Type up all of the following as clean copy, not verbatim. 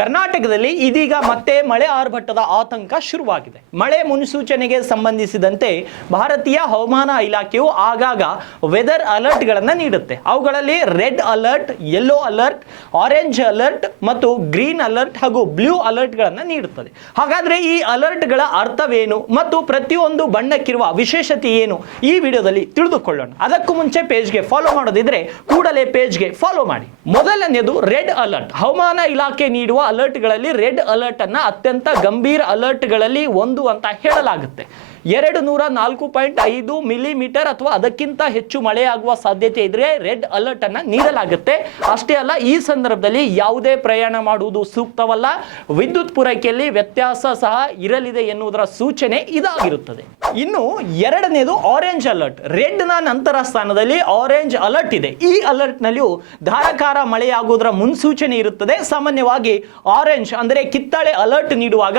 ಕರ್ನಾಟಕದಲ್ಲಿ ಇದೀಗ ಮತ್ತೆ ಮಳೆ ಆರ್ಭಟದ ಆತಂಕ ಶುರುವಾಗಿದೆ. ಮಳೆ ಮುನ್ಸೂಚನೆಗೆ ಸಂಬಂಧಿಸಿದಂತೆ ಭಾರತೀಯ ಹವಾಮಾನ ಇಲಾಖೆಯು ಆಗಾಗ ವೆದರ್ ಅಲರ್ಟ್ಗಳನ್ನು ನೀಡುತ್ತೆ. ಅವುಗಳಲ್ಲಿ red alert, yellow alert, orange alert ಮತ್ತು ಗ್ರೀನ್ ಅಲರ್ಟ್ ಹಾಗೂ ಬ್ಲೂ ಅಲರ್ಟ್ಗಳನ್ನು ನೀಡುತ್ತದೆ. ಹಾಗಾದ್ರೆ ಈ ಅಲರ್ಟ್ಗಳ ಅರ್ಥವೇನು ಮತ್ತು ಪ್ರತಿಯೊಂದು ಬಣ್ಣಕ್ಕಿರುವ ವಿಶೇಷತೆ ಏನು ಈ ವಿಡಿಯೋದಲ್ಲಿ ತಿಳಿದುಕೊಳ್ಳೋಣ. ಅದಕ್ಕೂ ಮುಂಚೆ ಪೇಜ್ಗೆ ಫಾಲೋ ಮಾಡೋದಿದ್ರೆ ಕೂಡಲೇ ಪೇಜ್ಗೆ ಫಾಲೋ ಮಾಡಿ. ಮೊದಲನೆಯದು ರೆಡ್ ಅಲರ್ಟ್. ಹವಾಮಾನ ಇಲಾಖೆ ನೀಡುವ ಅಲರ್ಟ್ಗಳಲ್ಲಿ ರೆಡ್ ಅಲರ್ಟ್ ಅನ್ನ ಅತ್ಯಂತ ಗಂಭೀರ ಅಲರ್ಟ್ಗಳಲ್ಲಿ ಒಂದು ಅಂತ ಹೇಳಲಾಗುತ್ತೆ. 204.5 ಮಿಲಿಮೀಟರ್ ಅಥವಾ ಅದಕ್ಕಿಂತ ಹೆಚ್ಚು ಮಳೆಯಾಗುವ ಸಾಧ್ಯತೆ ಇದ್ರೆ ರೆಡ್ ಅಲರ್ಟ್ ಅನ್ನ ನೀಡಲಾಗುತ್ತೆ. ಅಷ್ಟೇ ಅಲ್ಲ, ಈ ಸಂದರ್ಭದಲ್ಲಿ ಯಾವುದೇ ಪ್ರಯಾಣ ಮಾಡುವುದು ಸೂಕ್ತವಲ್ಲ. ವಿದ್ಯುತ್ ಪೂರೈಕೆಯಲ್ಲಿ ವ್ಯತ್ಯಾಸ ಸಹ ಇರಲಿದೆ ಎನ್ನುವುದರ ಸೂಚನೆ ಇದಾಗಿರುತ್ತದೆ. ಇನ್ನು ಎರಡನೇದು ಆರೆಂಜ್ ಅಲರ್ಟ್. ರೆಡ್ ನ ನಂತರ ಸ್ಥಾನದಲ್ಲಿ ಆರೆಂಜ್ ಅಲರ್ಟ್ ಇದೆ. ಈ ಅಲರ್ಟ್ ನಲ್ಲಿಯೂ ಧಾರಾಕಾರ ಮಳೆಯಾಗುವುದರ ಮುನ್ಸೂಚನೆ ಇರುತ್ತದೆ. ಸಾಮಾನ್ಯವಾಗಿ ಆರೆಂಜ್ ಅಂದರೆ ಕಿತ್ತಳೆ ಅಲರ್ಟ್ ನೀಡುವಾಗ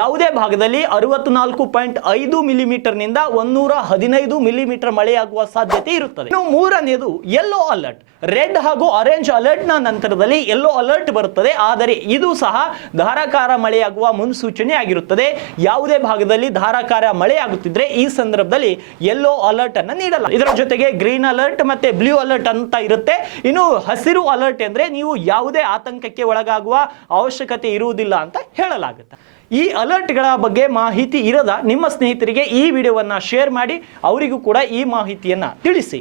ಯಾವುದೇ ಭಾಗದಲ್ಲಿ 64.5 ಮಿಲಿಮೀಟರ್ ನಿಂದ 115 ಮಿಲಿಮೀಟರ್ ಮಳೆಯಾಗುವ ಸಾಧ್ಯತೆ ಇರುತ್ತದೆ. ಇನ್ನು ಮೂರನೆಯದು ಯೆಲ್ಲೋ ಅಲರ್ಟ್. ರೆಡ್ ಹಾಗೂ ಆರೆಂಜ್ ಅಲರ್ಟ್ ನ ನಂತರದಲ್ಲಿ ಯೆಲ್ಲೋ ಅಲರ್ಟ್ ಬರುತ್ತದೆ. ಆದರೆ ಇದು ಸಹ ಧಾರಾಕಾರ ಮಳೆಯಾಗುವ ಮುನ್ಸೂಚನೆ ಆಗಿರುತ್ತದೆ. ಯಾವುದೇ ಭಾಗದಲ್ಲಿ ಧಾರಾಕಾರ ಮಳೆಯಾಗುತ್ತಿದ್ರೆ ಈ ಸಂದರ್ಭದಲ್ಲಿ ಯೆಲ್ಲೋ ಅಲರ್ಟ್ ಅನ್ನು ನೀಡಲಾಗುತ್ತದೆ. ಇದರ ಜೊತೆಗೆ ಗ್ರೀನ್ ಅಲರ್ಟ್ ಮತ್ತೆ ಬ್ಲೂ ಅಲರ್ಟ್ ಅಂತ ಇರುತ್ತೆ. ಇನ್ನು ಹಸಿರು ಅಲರ್ಟ್ ಅಂದ್ರೆ ನೀವು ಯಾವುದೇ ಆತಂಕಕ್ಕೆ ಒಳಗಾಗುವ ಅವಶ್ಯಕತೆ ಇರುವುದಿಲ್ಲ ಅಂತ ಹೇಳಲಾಗುತ್ತೆ. ಈ ಅಲರ್ಟ್ಗಳ ಬಗ್ಗೆ ಮಾಹಿತಿ ಇರದ ನಿಮ್ಮ ಸ್ನೇಹಿತರಿಗೆ ಈ ವಿಡಿಯೋವನ್ನು ಶೇರ್ ಮಾಡಿ, ಅವರಿಗೂ ಕೂಡ ಈ ಮಾಹಿತಿಯನ್ನು ತಿಳಿಸಿ.